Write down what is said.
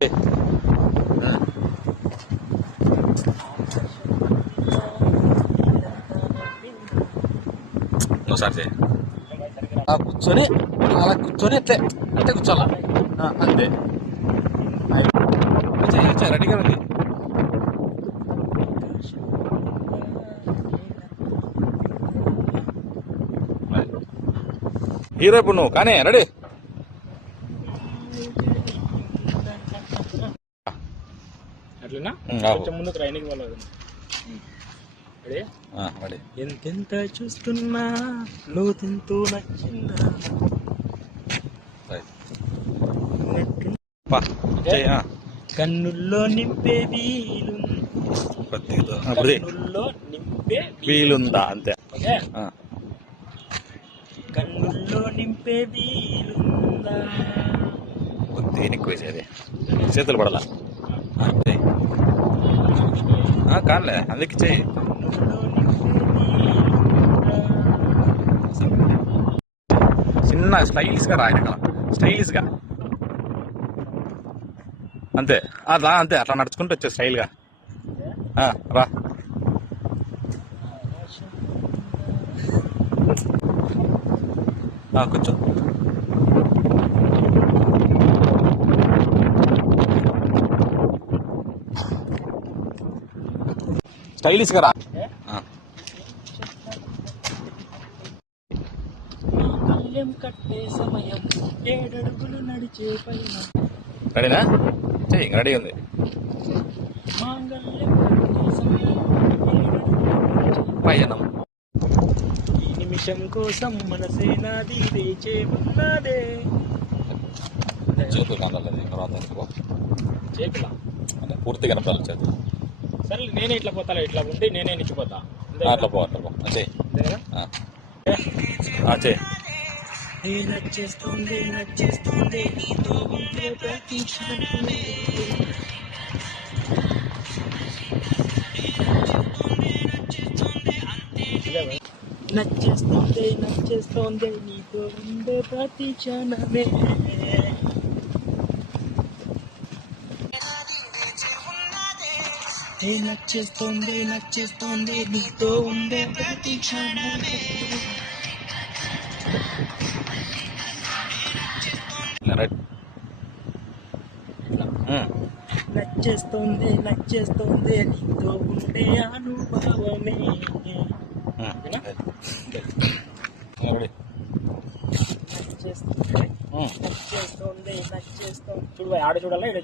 ఒకసారి చేయి. కూర్చొని అలా కూర్చొని అట్లే అట్లే కూర్చోాలా అంతే. రెడీగా ఉంది. హీరో ఇప్పుడు నువ్వు కానీ రెడీ. అట్లనా ముందుకు రైనింగ్ వాళ్ళు ఎంతెంత చూస్తున్నా లోతెంతో నచ్చిందా కన్నుల్లో నింపే కన్నుల్లో నింపే వీలుందా అంతే. కన్నుల్లో నింపే వీలుందా కొద్దిగా ఎక్కువ వేసేది చేతులు పడాల అంతే. కాదులే అందుకే చెయ్యి. చిన్న స్టైలిష్గా రాయడం స్టైలిష్గా అంతే. అట్లా అంతే అట్లా నడుచుకుంటూ వచ్చే స్టైల్గా రా. కూర్చో. స్టైలిష్గా రా. కట్టే సమయం 7 అడుగులు నడిచే పైన రెడీనా చెయ్యి. రెడీ ఉంది. పయనం ఈ నిమిషం కోసం మనసే నాది వేచే ఉన్నదే. చేతులు కనలేదు తర్వాత చేతులా అంటే పూర్తిగా కనపడాలి చేతులు. సరే నేనే ఇట్లా పోతా, ఇట్లా ఉండి నేనే నిచ్చిపోతా. అట్లా పో అట్లా పో చెయ్యి. నచ్చేస్తుంది నచ్చేస్తుంది నీతో ఉండే ప్రతి క్షణం. నచ్చేస్తుంది నచ్చేస్తుంది నీతో ఉండే ప్రతి క్షణమే. నచ్చేస్తుంది నచ్చేస్తుంది నీతో ఉండే ప్రతి క్షణమే. నచ్చేస్తుంది నచ్చేస్తుంది నీతో ఉండే అనుభవమే. నచ్చేస్తుంది నచ్చేస్తుంది నచ్చేస్తుంది. చూడు ఆడ చూడాలా.